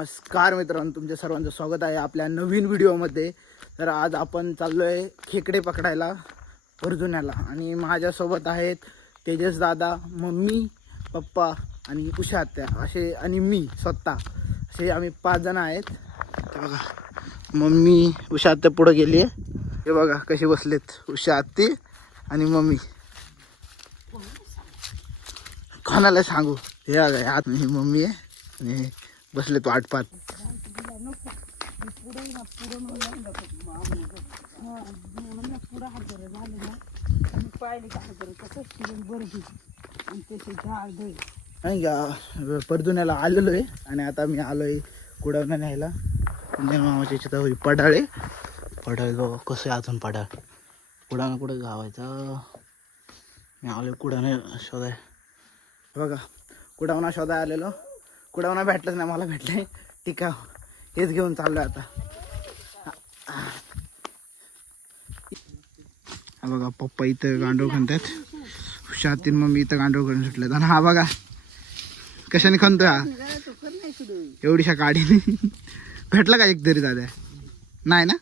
नमस्कार मित्रांनो, तुमच्या सर्वांचं स्वागत आहे आपल्या नवीन व्हिडिओमध्ये. तर आज आपण चाललो आहे खेकडे पकडायला परजुन्याला आणि माझ्यासोबत आहेत तेजस दादा, मम्मी, पप्पा आणि उषा आत्या असे आणि मी स्वतः असे आम्ही 5 जण आहेत. हे बघा मम्मी उषा आत्या पुढे गेली आहे. हे बघा कशी बसलेत उषा आत्ती आणि मम्मी. कोणाला सांगू हे आत मी मम्मी आहे आणि बसले तो आटपात. परजुन्याला आलेलो आहे आणि आता मी आलोय कुडावना न्यायला. मामाच्या इथे पडाळे बघा कसं आहे अजून पडाळ. कुडावना कुठे गावायचं, मी आलोय कुडावना शोधाय. बघा कुडावना शोधाय आलेलो, कुडावना भेटलंच नाही, मला भेटलंय टिकाव. हेच घेऊन चाललोय आता. हा बघा पप्पा इथं गांडूळ खणतात, शातीन मम्मी इथं गांडूळ खणून सुटलेत. आणि हा बघा कशाने खणतोय हा एवढीशा काडीने. भेटला का एक तरी दादा? नाही ना.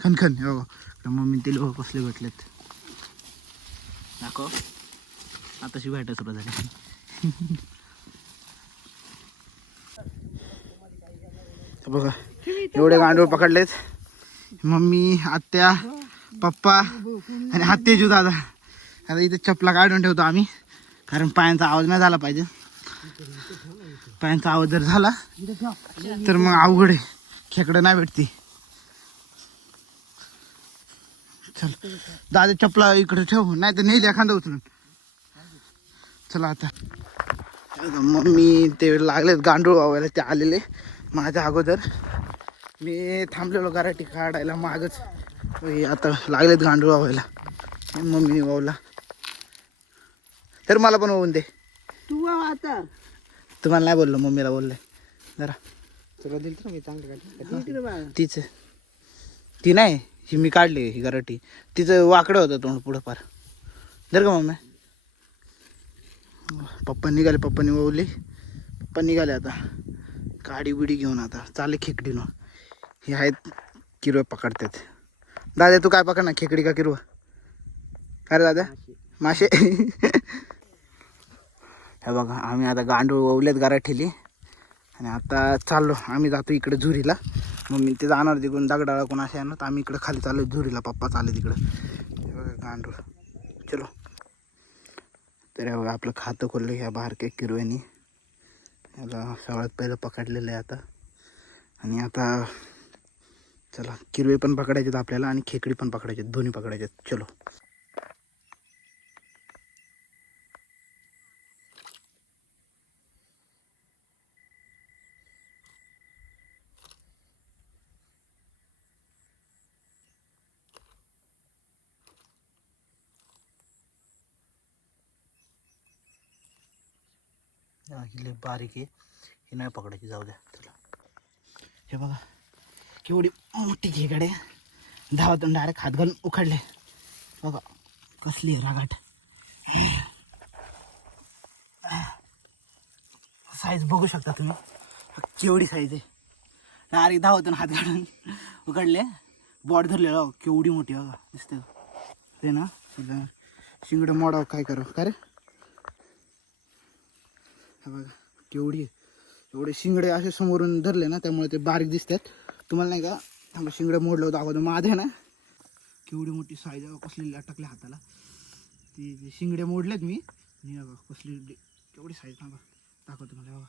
खनखन हे बघा मम्मी ते लोक कसले भेटलेत दाखव. आताशी भेटायला सुरू झाली. बघा एवढे गांडूळ पकडलेत. मम्मी, आत्या, पप्पा आणि हा तेजू दादा. आता इथे चपला काढून ठेवतो आम्ही, कारण पायांचा आवाज नाही झाला पाहिजे. पायांचा आवाज जर झाला तर मग अवघड आहे, खेकडं नाही भेटती. चल दादा चपला इकडे ठेव, नाही तर नेईल एखादा उचलून. चला आता. मम्मी ते लागलेत गांडूळ वावायला, ते आलेले माझ्या अगोदर. मी थांबलेलो गराटी काढायला मागच, आता लागलेत गांडूळ वावायला. मम्मीने वावला तर मला पण वाहून दे. तू आता तुम्हाला नाही बोललो, मम्मीला बोलले जरा. तुला दिल तर मी चांगलं तीच ती नाही, ही मी काढली ही गराटी. तिचं वाकडं होतं तोंड पुढं पार. जर का मम्मी. पप्पा निघाले, पप्पांनी वावली. पप्पा निघाले आता काडी बिडी घेऊन. आता चालले खेकडीनं. हे आहेत किरवा पकडतात. दादा तू काय पकडणार, खेकडी का किरवा? काय रे दादा? मासे. हे बघा आम्ही आता गांडूळ ववलेत गराठीली आणि आता चाललो आम्ही. जातो इकडे झुरीला. मम्मी ते जाणार तिकडून दगडाळा कोण असे ना, तर आम्ही इकडे खाली चाललो झुरीला. पप्पा चालले तिकडं. हे बघा गांडूळ. चलो. तर हे बघा आपलं खातं खोललं ह्या बारक्या किरव्यानी. याला सगळ्यात पहिलं पकडलेलं आहे आता. आणि आता चला किरवे पण पकडायचे आपल्याला आणि खेकडी पण पकडायचे, दोन्ही पकडायचे. चलो. ही बारीक आहे, ही नाही पकडायची, जाऊ द्या. चला. हे बघा केवढी मोठी खेकडे, धावातून डायरेक्ट हात घालून उखाडले. बघा कसली रागाट साईज बघू शकता तुम्ही, केवढी साईज आहे. डायरेक्ट धावातून हात घालून उखाडले. बॉड धरलेला केवढी मोठी बघा, दिसते ते ना. शिंगड मोडावं काय करावं का रे. हे बघा केवढी एवढे शिंगडे असे समोरून धरले ना, त्यामुळे ते बारीक दिसतात तुम्हाला नाही का. थांबा शिंगडे मोडलं होतं अगोदर माझं आहे ना. केवढी मोठी साईज आहे, कसली लटकल्या हाताला. ते शिंगडे मोडलेत मी. आणि बघा कसली केवढी साईज. थांबा दाखवतो तुम्हाला. बघा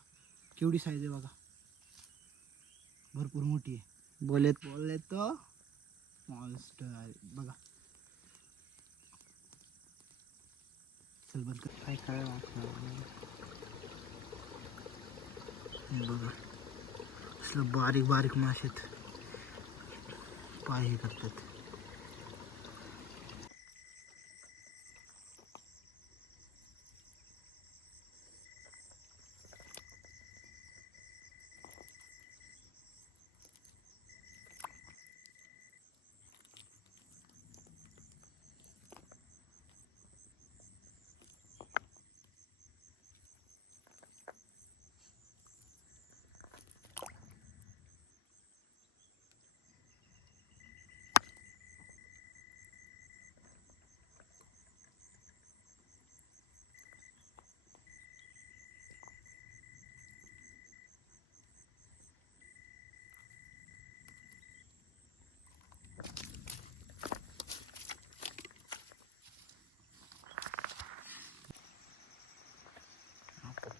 केवढी साईज आहे बघा, भरपूर मोठी आहे. बोलेत तो मॉन्स्टर बघा. चल बंद कर. काय काय बघा असलं बारीक बारीक मासेत, पाय हे करतात.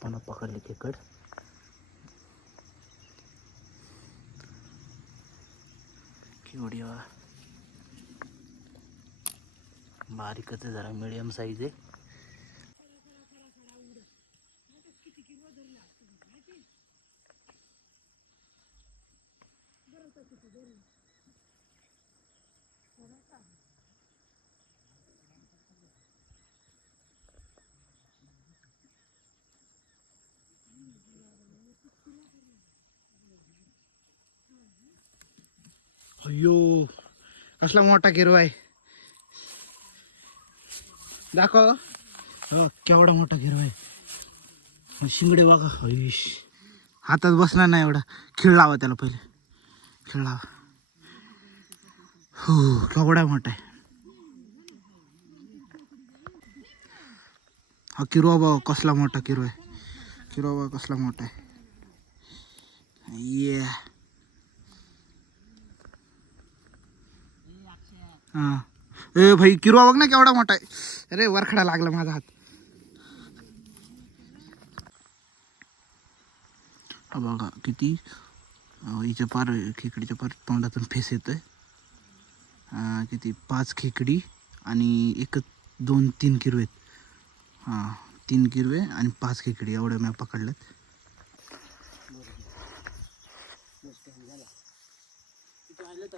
पप्पानं पकडली खेकड. केवढी बघा, बारीकच आहे जरा, मिडियम साईज आहे. अयो कसला मोठा किरवा आहे, दाखव. हो, केवढा मोठा किरवा आहे. शिंगडे बघा. आयुष हातात बसणार नाही एवढा. खिळ लावा त्याला पहिले, खिळ लावा. हो, केवढा मोठा आहे हा किरवा. बघा कसला मोठा किरवा आहे. किरवा बघा कसला मोठा आहे. ये हां, ए भाई किरवा बघ ना केवढा मोठा आहे. अरे वरखडा लागला माझा हात. हा बघा किती, हिच्या पार खेकडीच्या पार तोंडातून फेस येतोय. किती 5 खेकडी आणि 1 2 3 किरवे आहेत. हां 3 किरवे आणि 5 खेकडी एवढ्या मी पकडल्यात.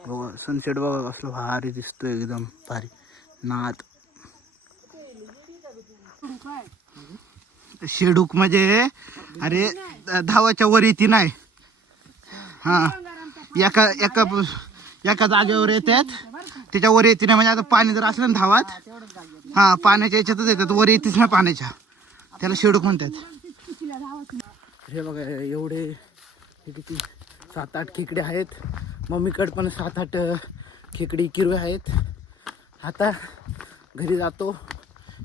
बघा सनसेट बघा कसलं भारी दिसतोय, एकदम भारी. नाद शेडूक म्हणजे अरे धावाच्या वर येते नाही. हां एका एका एका जागेवर येतात, त्याच्या वर येते नाही. म्हणजे आता पाणी जर असलं ना धावात, हां पाण्याच्या याच्यातच येतात, वर येतेच ना पाण्याच्या, त्याला शेडूक म्हणतात. हे बघा एवढे हे किती 7-8 खेकडे आहेत. मम्मीकडे पण 7-8 खेकडी किरवे आहेत. आता घरी जातो,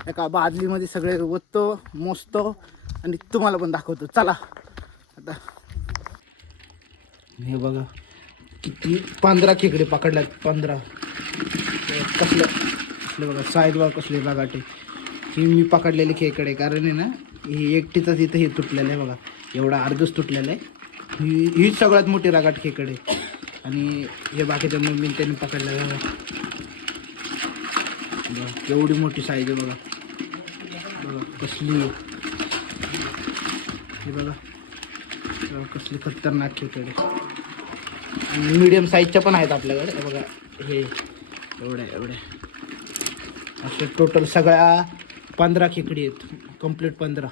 एका बादलीमध्ये सगळे ओततो, मोजतो आणि तुम्हाला पण दाखवतो. चला आता. हे बघा किती 15 खेकडे पकडल्यात. 15 कसले बघा साईज बघा कसले बघाटे. ही मी पकडलेली खेकडे, कारण आहे ना ही एकटीचाच इथं हे तुटलेलं आहे बघा, एवढा अर्धच तुटलेलं आहे. हीच सगळ्यात मोठी रगाट खेकडे. आणि हे बाकीच्या मम्मी त्यांनी पकडलेलं बघा, केवढी मोठी साईज आहे बघा. बघा कसली, हे बघा कसली खतरनाक खेकडे. आणि मीडियम साईजच्या पण आहेत आपल्याकडे. बघा हे एवढ्या असे टोटल सगळ्या 15 खेकडी आहेत, कंप्लीट 15.